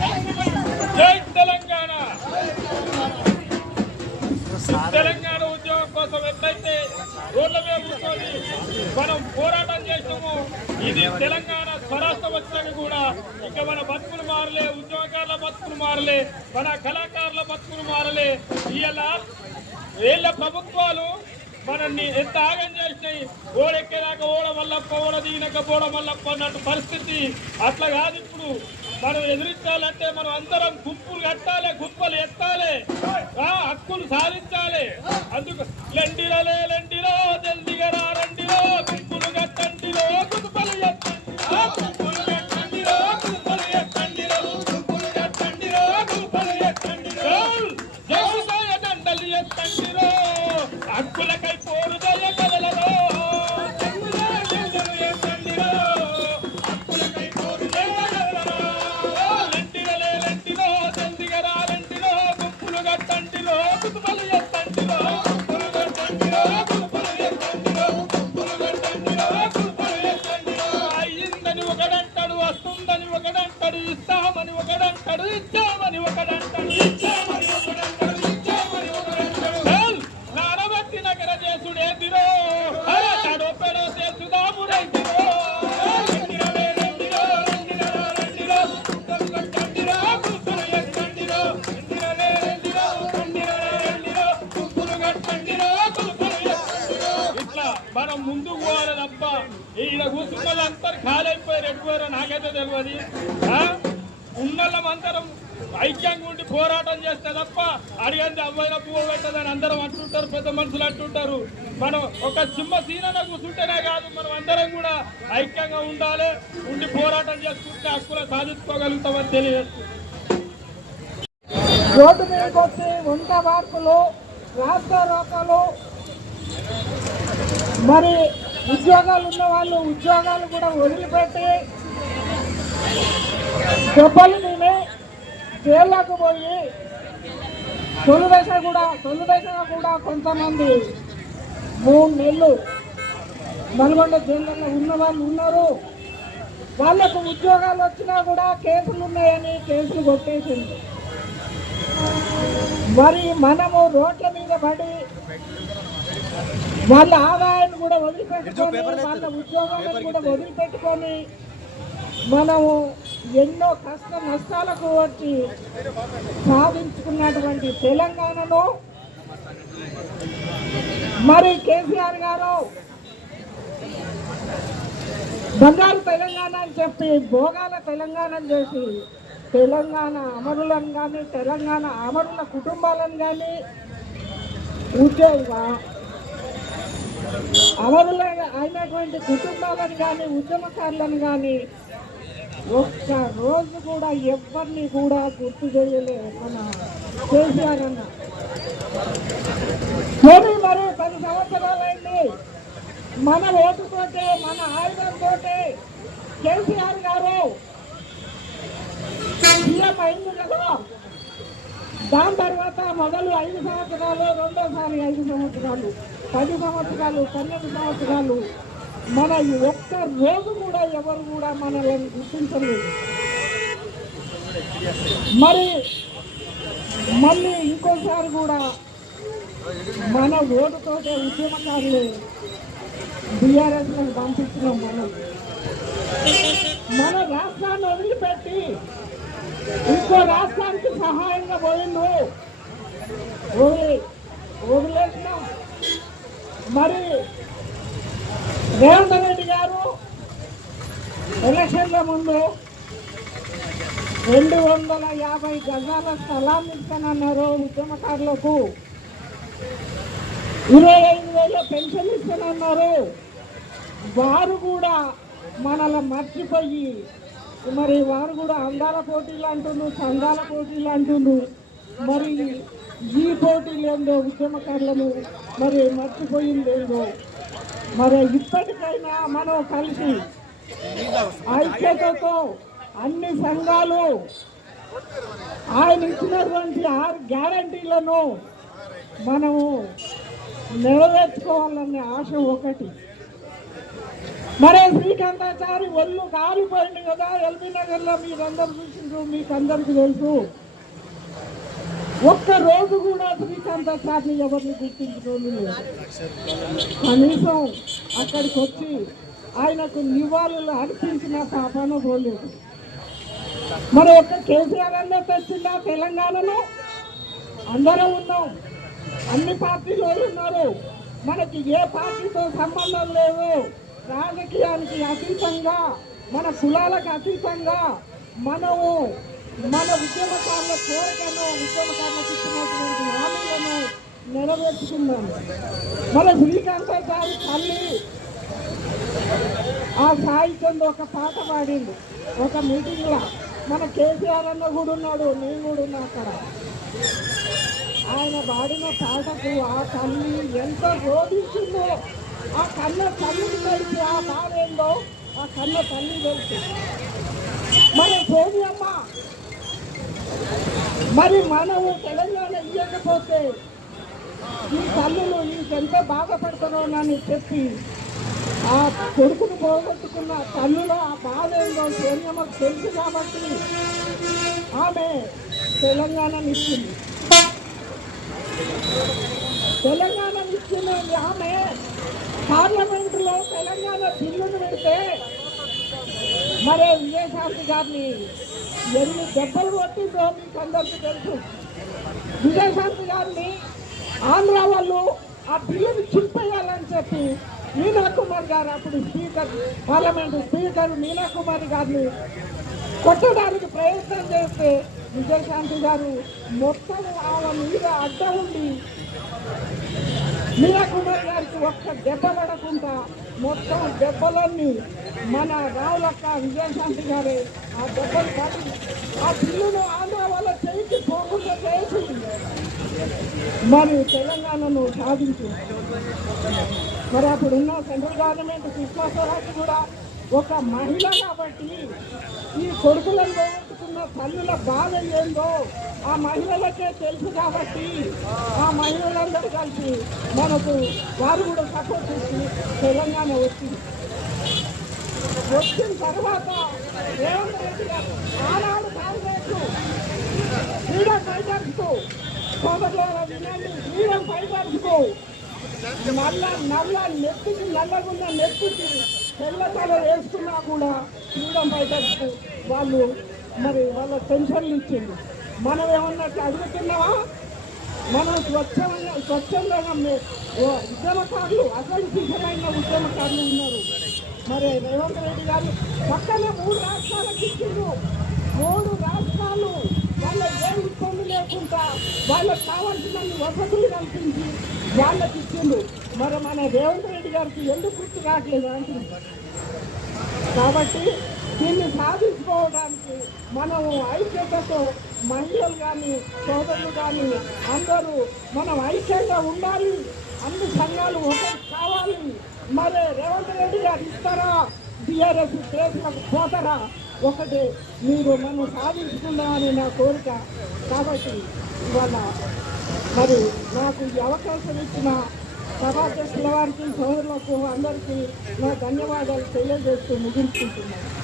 జై తెలంగాణ. తెలంగాణ ఉద్యోగం కోసం ఎట్లయితే రోడ్ల మీద కూర్చొని మనం పోరాటం చేసినాము ఇది తెలంగాణ స్వరాష్ట్ర వచ్చాక కూడా ఇక మన బతుకులు మారలే ఉద్యోగకారుల బతుకులు మారలే మన కళాకారుల బతుకులు మారలే. ఇవాళ వీళ్ళ ప్రభుత్వాలు మనల్ని ఎంత ఆగం చేసినాయి. ఓడెక్కేదాకా ఓడ మల్లప్ప ఓడ దిగినాక ఓడ మల్లప్ప అన్నట్టు పరిస్థితి అట్లా కాదు ఇప్పుడు. మనం ఎదిరించాలంటే మనం అందరం గుంపులు కట్టాలి గుంపలు ఎత్తాలి. హక్కులు సాధించాలి. అందుకు లెండిరలే లెండిరో జల్దిగరా రండిరో గుంపులు కట్టండిరో గుంపలు ఎత్తండి ఇట్లా మనం ముందుకు పోవాలి తప్ప ఈడ కూర్చున్న అందరు ఖాళైపోయారు ఎక్కువారో నాకైతే తెలియదు. ఆ? ఐక్యంగా ఉండి పోరాటం చేస్తే తప్ప అడిగంది అమ్మాయిల పువ్వు పెట్టదని అందరం అంటుంటారు పెద్ద మనుషులు అంటుంటారు. మనం ఒక సింహ సీనన కూర్చుంటేనే కాదు మనం అందరం కూడా ఐక్యంగా ఉండాలి ఉండి పోరాటం చేసుకుంటే హక్కులు సాధించుకోగలుగుతామని తెలియజేస్తుంది రోడ్డు మీదకి వచ్చి వంట మార్పులు రాస్తా మరి ఉద్యోగాలు ఉన్న వాళ్ళు ఉద్యోగాలు కూడా వదిలిపెట్టి దెబ్బలు తిని జైల్లోకి పోయి తొలి దశ కూడా తొలి దశగా కూడా కొంతమంది మూడు నెలలు నల్గొండ జిల్లాలో ఉన్న వాళ్ళు ఉన్నారు. వాళ్ళకు ఉద్యోగాలు వచ్చినా కూడా కేసులు ఉన్నాయని కేసులు కొట్టేసింది. మరి మనము రోడ్ల మీద పడి వాళ్ళ ఆదాయాన్ని కూడా వదిలిపెట్టుకొని వాళ్ళ ఉద్యోగాలను కూడా వదిలిపెట్టుకొని మనము ఎన్నో కష్ట నష్టాలకు వచ్చి సాధించుకున్నటువంటి తెలంగాణలో మరి కేసీఆర్ గారు బంగారు తెలంగాణ అని చెప్పి భోగాల తెలంగాణ అని చేసి తెలంగాణ అమరులను కానీ తెలంగాణ అమరుల కుటుంబాలను కానీ ఉద్యోగ అమరుల అయినటువంటి కుటుంబాలను కానీ ఉద్యమకారులను కానీ ఒక్క రోజు కూడా ఎవరిని కూడా గుర్తు చేయలే మన కేసీఆర్ అన్న. మరి మరి పది సంవత్సరాలైంది మన ఓటుతోటే మన ఆయుధంతో కేసీఆర్ గారు సీఎం అయింది కదా దాని తర్వాత మొదలు ఐదు సంవత్సరాలు రెండోసారి ఐదు సంవత్సరాలు పది సంవత్సరాలు పన్నెండు సంవత్సరాలు. మన ఒక్క రోజు కూడా ఎవరు కూడా మనల్ని గుర్తించలేదు. మరి మళ్ళీ ఇంకోసారి కూడా మన ఓటుతోటే ఉద్యమకారులు బీఆర్ఎస్ పంపించడం మనం. మన రాష్ట్రాన్ని వదిలిపెట్టి ఇంకో రాష్ట్రానికి సహాయంగా పోయిండు. వదిలి వదిలేసినాం మరి రేవంత్ రెడ్డి గారు ఎలక్షన్ల ముందు రెండు వందల యాభై గజాల స్థలాన్ని ఇస్తానన్నారు ఉద్యమకారులకు. ఇరవై ఐదు వేల పెన్షన్ ఇస్తానన్నారు. వారు కూడా మనల్ని మర్చిపోయి మరి వారు కూడా అందాల పోటీలు అంటుండ్రు సంఘాల పోటీలు అంటుండ్రు. మరి ఈ పోటీలు ఏందో ఉద్యమకారులను మరి మర్చిపోయిందేందో. మరి ఇప్పటికైనా మనం కలిసి ఐక్యతతో అన్ని సంఘాలు ఆయన ఇచ్చినటువంటి ఆరు గ్యారంటీలను మనము నెరవేర్చుకోవాలనే ఆశ ఒకటి. మరే శ్రీకాంతాచారి ఒళ్ళు కాలిపోయింది కదా ఎల్బీ నగర్లో మీరందరూ చూసిండ్రు మీకు అందరికి తెలుసు. ఒక్క రోజు కూడా శ్రీకాంతాచారిని ఎవరిని గుర్తించుకోలేదు కనీసం అక్కడికి వచ్చి ఆయనకు నివాళులు అర్పించిన పాపన పోలేదు. మరి ఒక్క కేసీఆర్ అందరూ తెచ్చిందా తెలంగాణలో? అందరం ఉన్నాం. అన్ని పార్టీలు ఉన్నారు. మనకి ఏ పార్టీతో సంబంధం లేదు రాజకీయానికి అతీతంగా మన కులాలకు అతీతంగా మనము మన ఉద్యమకారుల కోరికను ఉద్యమకారులకు ఇచ్చినటువంటి హామీలను నెరవేర్చుకున్నాము మన శ్రీకాంతాచారి తల్లి ఆ సాహిత్యంలో ఒక పాట పాడింది. ఒక మీటింగ్లో మన కేసీఆర్ అన్న కూడా ఉన్నాడు నేను కూడా ఉన్నా అక్కడ. ఆయన పాడిన పాటకు ఆ తల్లి ఎంత రోధించిందో ఆ కన్న తల్లిని తెలిసి ఆ బాధ ఏందో ఆ కన్న తల్లి తెలుసు మరి సోనియమ్మ మరి మనము తెలంగాణ ఇవ్వకపోతే ఈ తల్లులు నీకెంత బాధపడుతున్నావు అని చెప్పి ఆ కొడుకును పోగొట్టుకున్న తల్లులో ఆ బాధ ఏందో సోనియమ్మకు తెలుసు కాబట్టి ఆమె తెలంగాణని ఇచ్చింది తెలంగాణ ఇచ్చిన ఆమె పార్లమెంటులో తెలంగాణ బిల్లును పెడితే మరి విజయశాంతి గారిని ఎన్ని దెబ్బలు కొట్టిందో మీకు అందరికీ తెలుసు. విజయశాంతి గారిని ఆంధ్ర వాళ్ళు ఆ బిల్లును చింపేయాలని చెప్పి మీనా కుమార్ గారు అప్పుడు speaker parliament speaker Meena Kumar గారిని కొట్టడానికి ప్రయత్నం చేస్తే విజయశాంతి గారు మొత్తం ఆమె మీద అడ్డ ఉండి మీరా గారికి ఒక్క దెబ్బ పడకుండా మొత్తం దెబ్బలన్నీ మన రావులక్క విజయశాంతి గారే ఆ దెబ్బలు పడి ఆ బిల్లును ఆంధ్ర వాళ్ళ చేయికి పోకుండా చేసి మరి తెలంగాణను సాధించు. మరి అప్పుడున్న సెంట్రల్ గవర్నమెంట్ సుష్మా స్వరాజ్ కూడా ఒక మహిళ కాబట్టి ఈ కొడుకులను ఉన్న తల్లుల బాధ ఏందో ఆ మహిళలకే తెలుసు కాబట్టి ఆ మహిళలందరూ కలిసి మనకు వారు కూడా సపోర్ట్ చేసి తెలంగాణ వచ్చింది. వచ్చిన తర్వాత రేవంత్ రెడ్డి గారు ఆనాడు కాంగ్రెస్ ఫ్రీడమ్ ఫైటర్స్ సోదరులారా వినండి ఫ్రీడమ్ ఫైటర్స్ నల్ల నల్ల నెత్తికి నల్లగున్న నెత్తికి తెల్లతల వేస్తున్నా కూడా ఫ్రీడమ్ ఫైటర్స్ వాళ్ళు మరి వాళ్ళ పెన్షన్లు ఇచ్చింది మనం ఏమన్నా అడుగుతున్నావా మనం స్వచ్ఛమైన స్వచ్ఛంగా ఉద్యమకారులు అసంఖ్యమైన ఉద్యమకారులు ఉన్నారు. మరి రేవంత్ రెడ్డి గారు పక్కన మూడు రాష్ట్రాలకు ఇచ్చిండు. మూడు రాష్ట్రాలు వాళ్ళ ఏ ఇబ్బంది లేకుండా వాళ్ళకు కావాల్సిన వసతులు కల్పించి వాళ్ళకి ఇచ్చిండు. మరి మన రేవంత్ రెడ్డి గారికి ఎందుకు గుర్తు రావట్లేదు అంటున్నారు కాబట్టి దీన్ని సాధించుకోవడానికి మనము ఐక్యతతో మహిళలు కానీ సోదరులు కానీ అందరూ మనం ఐక్యంగా ఉండాలి. అన్ని సంఘాలు ఒకటి కావాలి. మరి రేవంత్ రెడ్డి గారు ఇస్తారా? బీఆర్ఎస్ కేసులకు పోతారా? ఒకటి మీరు మనం సాధించుకుందామని నా కోరిక. కాబట్టి ఇవాళ మరి నాకు ఈ అవకాశం ఇచ్చిన సభాధ్యక్షుల వారికి సోదరులకు అందరికీ నా ధన్యవాదాలు తెలియజేస్తూ ముగించుకుంటున్నాను.